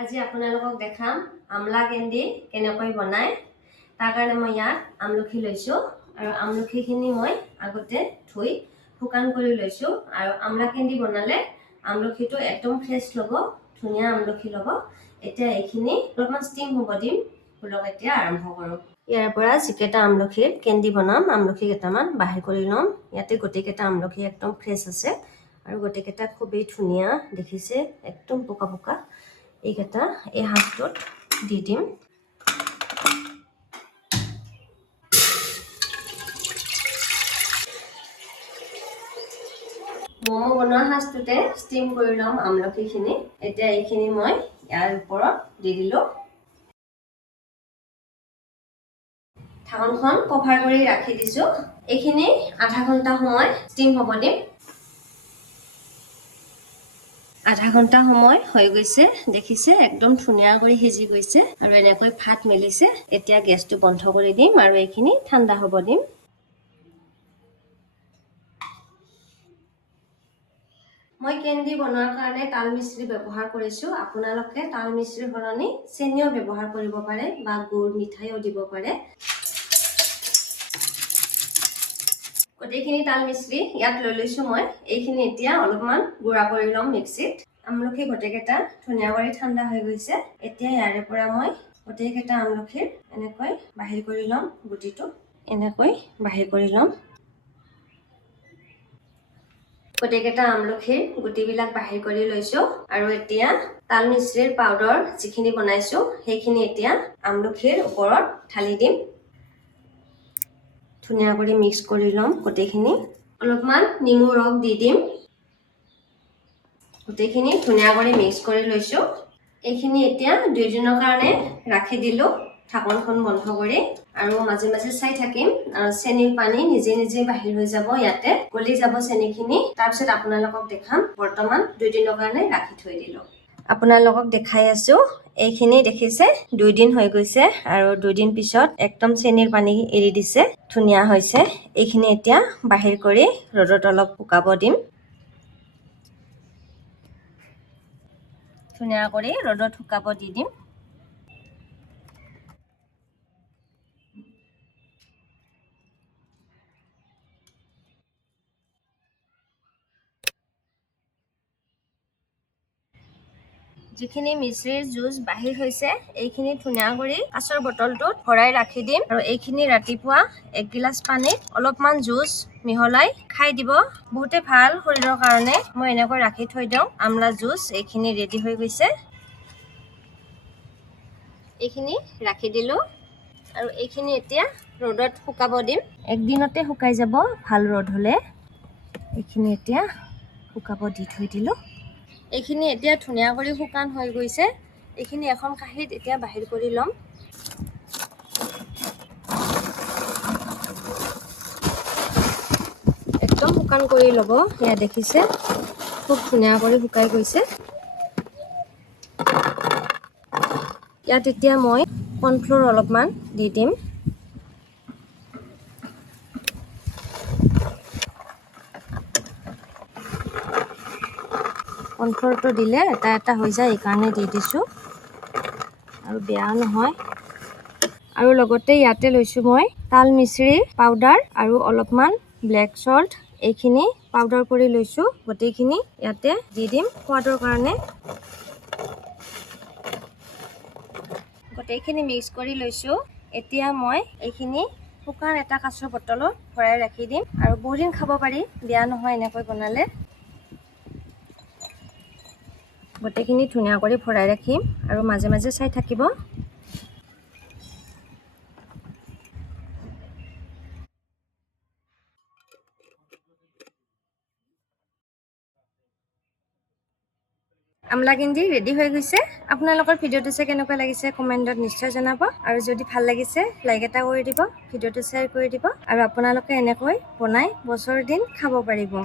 আজি আপোনালোকক দেখাম আমলা কেন্দি কেনেকৈ বনায়। তাৰ কাৰণে মই ইয়াত আমলখি লৈছোঁ আৰু আমলখিখিনি মই আগতে ধুই শুকান কৰি লৈছোঁ। আৰু আমলা কেন্দি বনালে আমলখিটো একদম ফ্ৰেছ ল'ব, ধুনীয়া আমলখি ল'ব। এতিয়া এইখিনি অলপমান ষ্টিম হ'ব দিম। ফুলক এতিয়া আৰম্ভ কৰোঁ। ইয়াৰ পৰা যিকেইটা আমলখিৰ কেন্দি বনাম, আমলখি কেইটামান বাহিৰ কৰি ল'ম। ইয়াতে গোটেইকেইটা আমলখি একদম ফ্ৰেছ আছে আৰু গোটেইকেইটা খুবেই ধুনীয়া দেখিছে, একদম পোকা পোকা। এইকেইটা এই হাতটোত দি দিম। ম'ম' বনোৱা সাজটোতে ষ্টিম কৰি ল'ম আমলখিখিনি। এতিয়া এইখিনি মই ইয়াৰ ওপৰত দি দিলোঁ। ঢাকনখন কভাৰ কৰি ৰাখি দিছোঁ। এইখিনি আধা ঘণ্টা সময় ষ্টিম হ'ব দিম। আধা ঘণ্টা সময় হৈ গৈছে, দেখিছে একদম ধুনীয়া কৰি সিজি গৈছে আৰু এনেকৈ ভাত মেলিছে। এতিয়া গেছটো বন্ধ কৰি দিম আৰু এইখিনি ঠাণ্ডা হ'ব দিম। মই কেন্দি বনোৱাৰ কাৰণে তাল মিশ্ৰি ব্যৱহাৰ কৰিছোঁ। আপোনালোকে তাল মিশ্ৰিৰ সলনি চেনিও ব্যৱহাৰ কৰিব পাৰে বা গুৰ মিঠাইও দিব পাৰে। গোটেইখিনি তাল মিশ্ৰি ইয়াত লৈ লৈছোঁ মই। এইখিনি এতিয়া অলপমান গুড়া কৰি ল'ম মিক্সিত। আমলখি গোটেইকেইটা ধুনীয়া কৰি ঠাণ্ডা হৈ গৈছে। এতিয়া ইয়াৰে পৰা মই গোটেইকেইটা আমলখিৰ এনেকৈ বাহিৰ কৰি ল'ম। গুটিটো এনেকৈ বাহিৰ কৰি ল'ম। গোটেইকেইটা আমলখিৰ গুটিবিলাক বাহিৰ কৰি লৈছোঁ আৰু এতিয়া তাল মিশ্ৰিৰ পাউডাৰ যিখিনি বনাইছোঁ সেইখিনি এতিয়া আমলখিৰ ওপৰত ঢালি দিম। ধুনীয়া কৰি মিক্স কৰি ল'ম গোটেইখিনি। অলপমান নেমু ৰস দি দিম। গোটেইখিনি ধুনীয়া কৰি মিক্স কৰি লৈছোঁ। এইখিনি এতিয়া 2 দিনৰ কাৰণে ৰাখি দিলোঁ ঢাকনখন বন্ধ কৰি, আৰু মাজে মাজে চাই থাকিম। চেনিৰ পানী নিজে নিজে বাহিৰ হৈ যাব, ইয়াতে গলি যাব চেনিখিনি। তাৰপিছত আপোনালোকক দেখাম। বৰ্তমান 2 দিনৰ কাৰণে ৰাখি থৈ দিলোঁ। আপোনালোকক দেখাই আছোঁ। এইখিনি দেখিছে 2 দিন হৈ গৈছে আৰু 2 দিন পিছত একদম চেনিৰ পানী এৰি দিছে, ধুনীয়া হৈছে। এইখিনি এতিয়া বাহিৰ কৰি ৰ'দত অলপ শুকাব দিম। ধুনীয়া কৰি ৰ'দত শুকাব দি দিম। যিখিনি মিশ্ৰিৰ জুচ বাহিৰ হৈছে এইখিনি ধুনীয়া কৰি কাঁচৰ বটলটোত ভৰাই ৰাখি দিম। আৰু এইখিনি ৰাতিপুৱা 1 গিলাচ পানীত অলপমান জুচ মিহলাই খাই দিব, বহুতে ভাল শৰীৰৰ কাৰণে। মই এনেকৈ ৰাখি থৈ দিওঁ আমলা জুচ। এইখিনি ৰেডি হৈ গৈছে। এইখিনি ৰাখি দিলোঁ আৰু এইখিনি এতিয়া ৰ'দত শুকাব দিম। একদিনতে শুকাই যাব ভাল ৰ'দ হ'লে। এইখিনি এতিয়া শুকাব দি থৈ দিলোঁ। এইখিনি এতিয়া ধুনীয়া কৰি শুকান হৈ গৈছে। এইখিনি এখন কাঁহীত এতিয়া বাহিৰ কৰি ল'ম। একদম শুকান কৰি ল'ব। এয়া দেখিছে খুব ধুনীয়া কৰি শুকাই গৈছে। ইয়াত এতিয়া মই কৰ্ণফ্ল'ৰ অলপমান দি দিম। কৰ্ণফ্ল'ৰটো দিলে এটা এটা হৈ যায়, এইকাৰণে দি দিছোঁ আৰু বেয়া নহয়। আৰু লগতে ইয়াতে লৈছোঁ মই তাল মিশ্ৰি পাউডাৰ আৰু অলপমান ব্লেক সল্ট। এইখিনি পাউডাৰ কৰি লৈছোঁ। গোটেইখিনি ইয়াতে দি দিম সোৱাদৰ কাৰণে। গোটেইখিনি মিক্স কৰি লৈছোঁ। এতিয়া মই এইখিনি শুকান এটা কাঁচৰ বটলত ভৰাই ৰাখি দিম আৰু বহুদিন খাব পাৰি, বেয়া নহয় এনেকৈ বনালে। গোটেইখিনি ধুনীয়া কৰি ভৰাই ৰাখিম আৰু মাজে মাজে চাই থাকিব। আমলা কেন্দি ৰেডি হৈ গৈছে। আপোনালোকৰ ভিডিঅ'টো চাই কেনেকুৱা লাগিছে কমেণ্টত নিশ্চয় জনাব। আৰু যদি ভাল লাগিছে লাইক এটা কৰি দিব, ভিডিঅ'টো শ্বেয়াৰ কৰি দিব। আৰু আপোনালোকে এনেকৈ বনাই বছৰ দিন খাব পাৰিব।